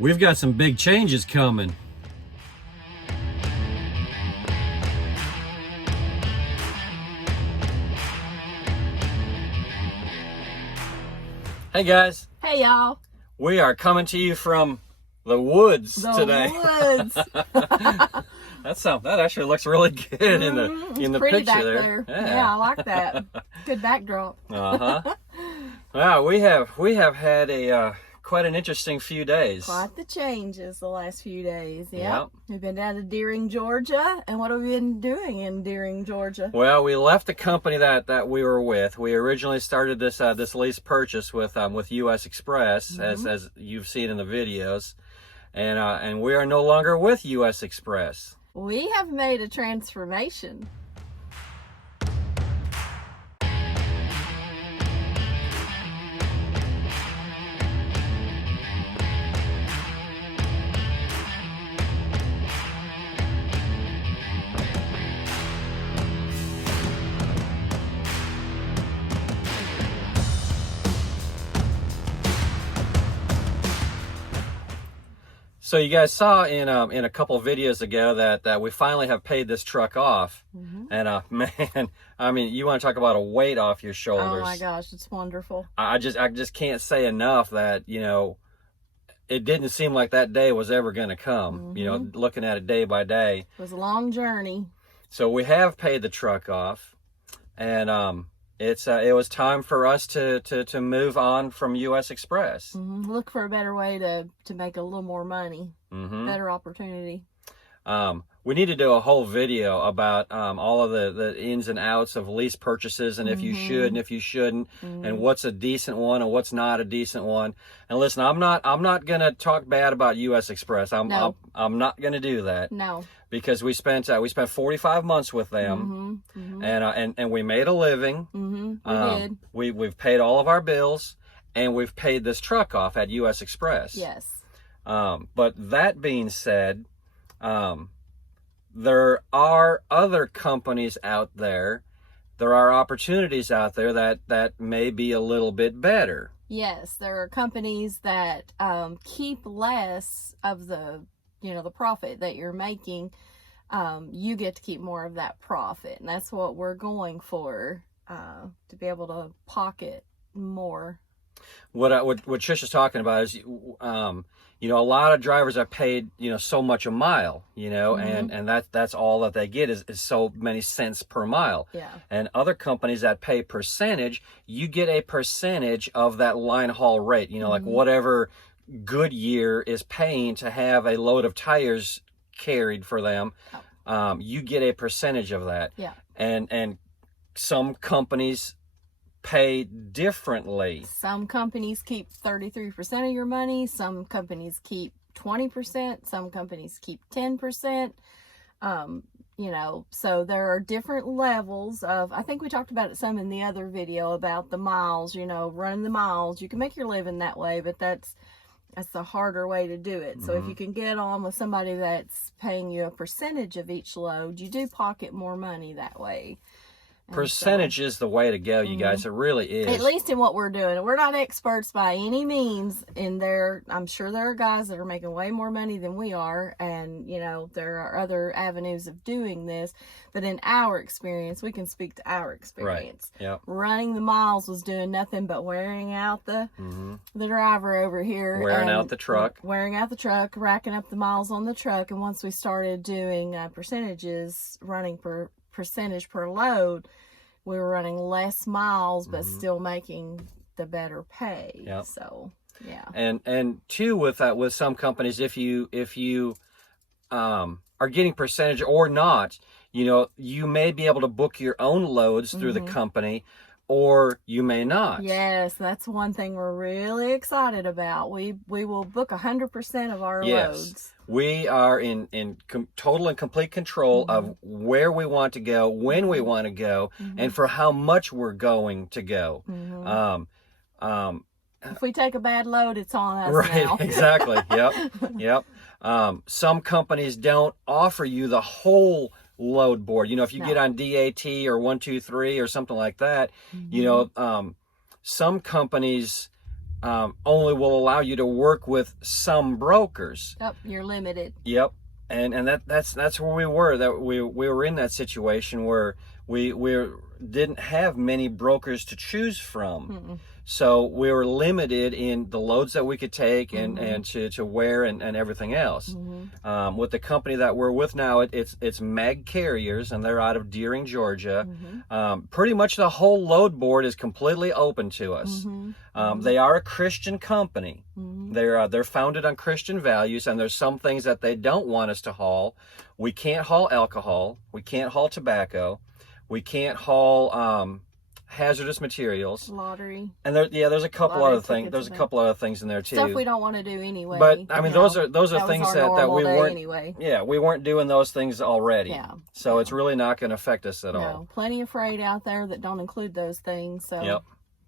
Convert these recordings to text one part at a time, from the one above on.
We've got some big changes coming. Hey guys. Hey y'all. We are coming to you from the woods today. Woods. That actually looks really good in the pretty picture back there. Yeah, I like that. Good backdrop. Wow, we have had a quite an interesting few days. Quite the changes the last few days. Yeah. Yep. We've been down to Deering, Georgia, and what have we been doing in Deering, Georgia? Well, we left the company that we were with. We originally started this lease purchase with U.S. Express, as you've seen in the videos, and we are no longer with U.S. Express. We have made a transformation. So you guys saw in a couple of videos ago that we finally have paid this truck off, and man, I mean, you want to talk about a weight off your shoulders. Oh my gosh, it's wonderful. I just can't say enough that, you know, it didn't seem like that day was ever going to come. You know, looking at it day by day. It was a long journey. So we have paid the truck off, and it was time for us to move on from U.S. Express. Look for a better way to make a little more money. Better opportunity. We need to do a whole video about all of the ins and outs of lease purchases, and if you should and if you shouldn't, and what's a decent one and what's not a decent one. And listen, I'm not gonna talk bad about U.S. Express. I'm not gonna do that. No. Because we spent 45 months with them, and we made a living. We did. We've paid all of our bills, and we've paid this truck off at U.S. Express. Yes. But that being said, there are other companies out there. There are opportunities out there that may be a little bit better. Yes, there are companies that keep less of the profit that you're making. You get to keep more of that profit, and that's what we're going for, to be able to pocket more. What Trisha's talking about is, a lot of drivers are paid, so much a mile, and that's all that they get is so many cents per mile. Yeah. And other companies that pay percentage, you get a percentage of that line haul rate, like whatever Goodyear is paying to have a load of tires carried for them. You get a percentage of that. Yeah. And some companies pay differently. Some companies keep 33% of your money. Some companies keep 20%. Some companies keep 10%. So there are different levels of, I think we talked about it some in the other video about the miles, running the miles. You can make your living that way, but that's the harder way to do it. So if you can get on with somebody that's paying you a percentage of each load, you do pocket more money that way. Percentage is the way to go, you guys. It really is. At least in what we're doing. We're not experts by any means in there. I'm sure there are guys that are making way more money than we are. And, there are other avenues of doing this. But in our experience, we can speak to our experience. Right. Yep. Running the miles was doing nothing but wearing out the driver over here. Wearing out the truck. Wearing out the truck, racking up the miles on the truck. And once we started doing percentages, running percentage per load, we were running less miles but still making the better pay. Yep. So yeah. And two, with some companies, if you are getting percentage or not, you may be able to book your own loads through the company, or you may not. Yes, that's one thing we're really excited about. We will book 100% of our loads. We are in total and complete control of where we want to go, when we want to go, and for how much we're going to go. If we take a bad load, it's on us right, now. Exactly. Yep. Some companies don't offer you the whole load board. If you get on DAT or 123 or something like that, some companies only will allow you to work with some brokers. Yep, you're limited. Yep. And that's where we were. That we were in that situation where we didn't have many brokers to choose from. Mm-mm. So we were limited in the loads that we could take and to wear and everything else. With the company that we're with now, it's Mag Carriers, and they're out of Deering, Georgia. Pretty much the whole load board is completely open to us. They are a Christian company. They're founded on Christian values, and there's some things that they don't want us to haul. We can't haul alcohol. We can't haul tobacco. We can't haul hazardous materials. Lottery. And there's a couple Lottery other things. There's a couple other things in there too. Stuff we don't want to do anyway. But I mean, those are that things was that we weren't. Anyway. Yeah, we weren't doing those things already. Yeah. So it's really not going to affect us at all. No, plenty of freight out there that don't include those things. So. Yep.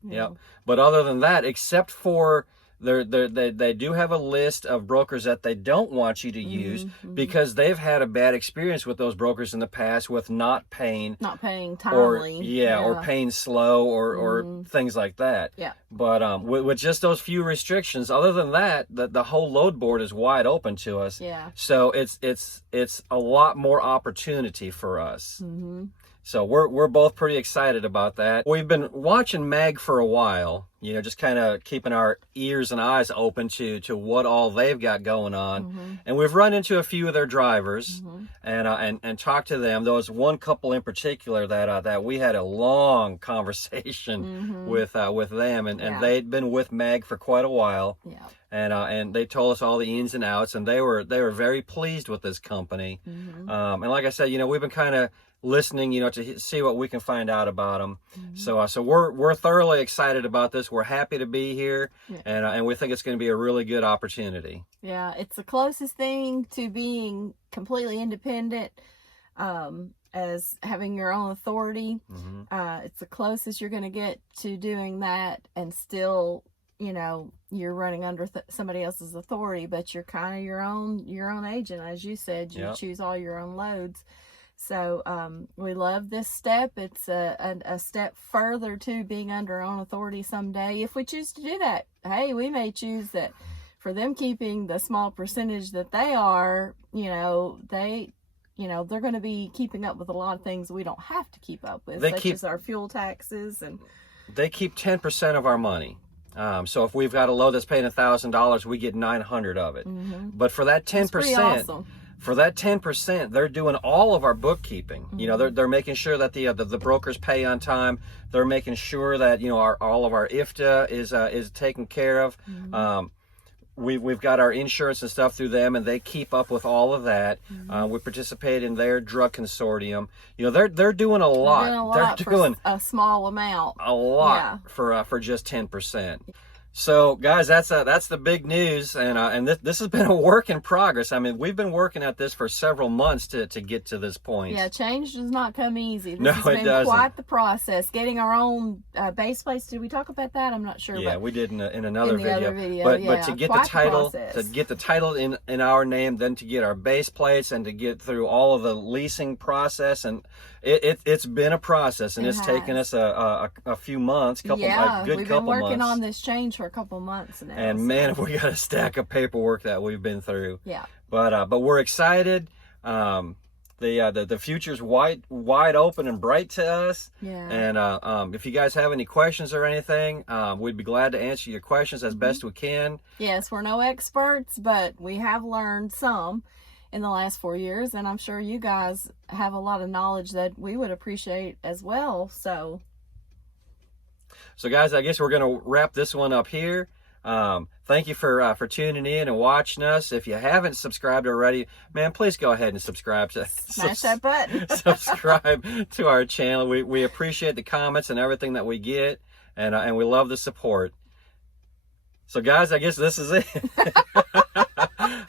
Yep. But other than that, except for they do have a list of brokers that they don't want you to use because they've had a bad experience with those brokers in the past with not paying timely, or paying slow or things like that. Yeah. But with just those few restrictions, other than that, the whole load board is wide open to us. Yeah. So it's a lot more opportunity for us. So we're both pretty excited about that. We've been watching Mag for a while, just kind of keeping our ears and eyes open to what all they've got going on. And we've run into a few of their drivers and talked to them. There was one couple in particular that we had a long conversation with them, and they'd been with Mag for quite a while. Yeah. And they told us all the ins and outs, and they were very pleased with this company. And like I said, we've been kind of listening, to see what we can find out about them. So we're thoroughly excited about this. We're happy to be here, and we think it's going to be a really good opportunity. Yeah, it's the closest thing to being completely independent, as having your own authority. It's the closest you're going to get to doing that, and still, you're running under somebody else's authority, but you're kind of your own agent, as you said. You choose all your own loads. So we love this step. It's a step further to being under our own authority someday, if we choose to do that. Hey, we may choose that for them keeping the small percentage that they are, they're going to be keeping up with a lot of things we don't have to keep up with, such as our fuel taxes. And they keep 10% of our money. So if we've got a load that's paying $1,000, we get 900 of it. But for that 10%, that's pretty awesome. For that 10%, they're doing all of our bookkeeping. They're making sure that the brokers pay on time. They're making sure that all of our IFTA is taken care of. We've got our insurance and stuff through them, and they keep up with all of that. We participate in their drug consortium. They're doing a lot. They're doing a small amount. A lot for just 10%. So, guys, that's the big news, and this has been a work in progress. I mean, we've been working at this for several months to get to this point. Yeah, change does not come easy. This has been quite the process. Getting our own base plates. Did we talk about that? I'm not sure. Yeah, we did in another video. But to get the title in our name, then to get our base plates, and to get through all of the leasing process, and it's been a process, and it's taken us a few months, a good couple months. We've been working on this change for a couple months now. And man, have we got a stack of paperwork that we've been through. Yeah. But we're excited. The future's wide open and bright to us. Yeah. And if you guys have any questions or anything, we'd be glad to answer your questions as best we can. Yes, we're no experts, but we have learned some in the last 4 years, and I'm sure you guys have a lot of knowledge that we would appreciate as well. So guys, I guess we're going to wrap this one up here. Thank you for tuning in and watching us. If you haven't subscribed already, man, please go ahead and subscribe to smash that button. Subscribe to our channel. We appreciate the comments and everything that we get, and we love the support. So guys, I guess this is it.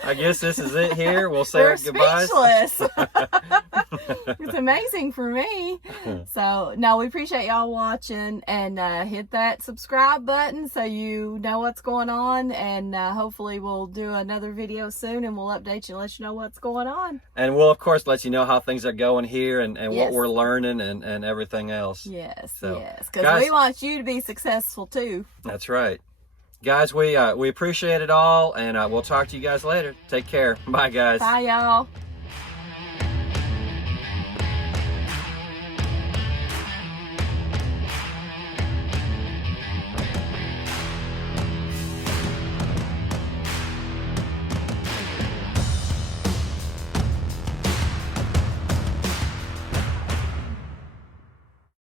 I guess this is it here. We'll say our goodbyes. Speechless. It's amazing for me. So, no, we appreciate y'all watching, and hit that subscribe button so you know what's going on, and hopefully we'll do another video soon, and we'll update you and let you know what's going on. And we'll, of course, let you know how things are going here, and what we're learning, and everything else. Yes, so, yes. Because we want you to be successful, too. That's right. Guys, we appreciate it all, and we'll talk to you guys later. Take care. Bye, guys. Bye, y'all.